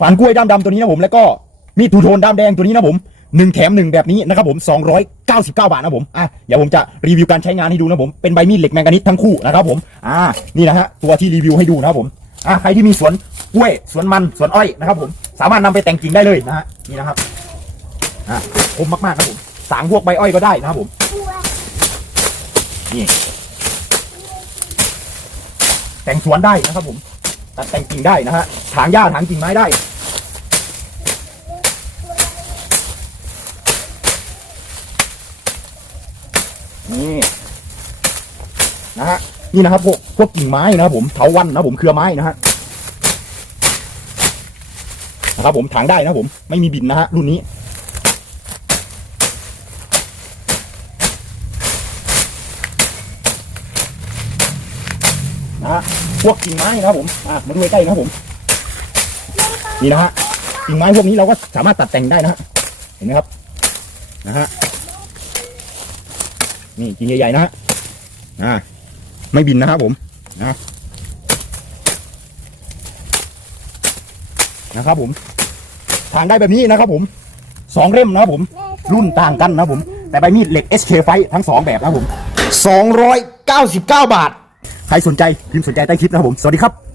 ฝานกล้วยด้ามดำตัวนี้นะผมแล้วก็มีดทูโทนด้ามแดงตัวนี้นะผมหนึ่งแถมหนึ่งแบบนี้นะครับผม 299 บาทนะผมอะเดี๋ยวผมจะรีวิวการใช้งานให้ดูนะผมเป็นใบมีดเหล็กแมงกานิสทั้งคู่นะครับผมอ่านี่นะฮะตัวที่รีวิวให้ดูนะครับผมอะใครที่มีสวนกล้วยสวนมันสวนอ้อยนะครับผมสามารถนำไปแต่งกิ่งได้เลยนะฮะนี่นะครับอะคมมากๆครับผมสางพวกใบอ้อยก็ได้นะครับผมนี่แต่งสวนได้นะครับผมตัดแต่งกิ่งได้นะฮะถางหญ้าถางกิ่งไม้ได้ นี่นะฮะนี่นะครับพวกพวกกิ่งไม้นะครับผมเถาวันนะครับผมเครือไม้นะฮะนะครับผมถางได้นะครับผมไม่มีบินนะฮะรุ่นนี้นะฮะพวกกิ่งไม้นะครับผมอะมาดูใกล้ๆนะครับผมนี่นะฮะกิ่งไม้พวกนี้เราก็สามารถตัดแต่งได้นะฮะเห็นไหมครับนะฮะ นี่กิ่งใหญ่ๆนะฮะอ่าไม่บินนะครับผมนะนะครับผมทางได้แบบนี้นะครับผมสองเล่มนะครับผม รุ่นต่างกันนะครับผม แต่ใบมีดเหล็ก SK ไฟทั้งสองแบบนะครับผม299 บาท ใครสนใจพิมพ์สนใจใต้คลิปนะครับผม สวัสดีครับ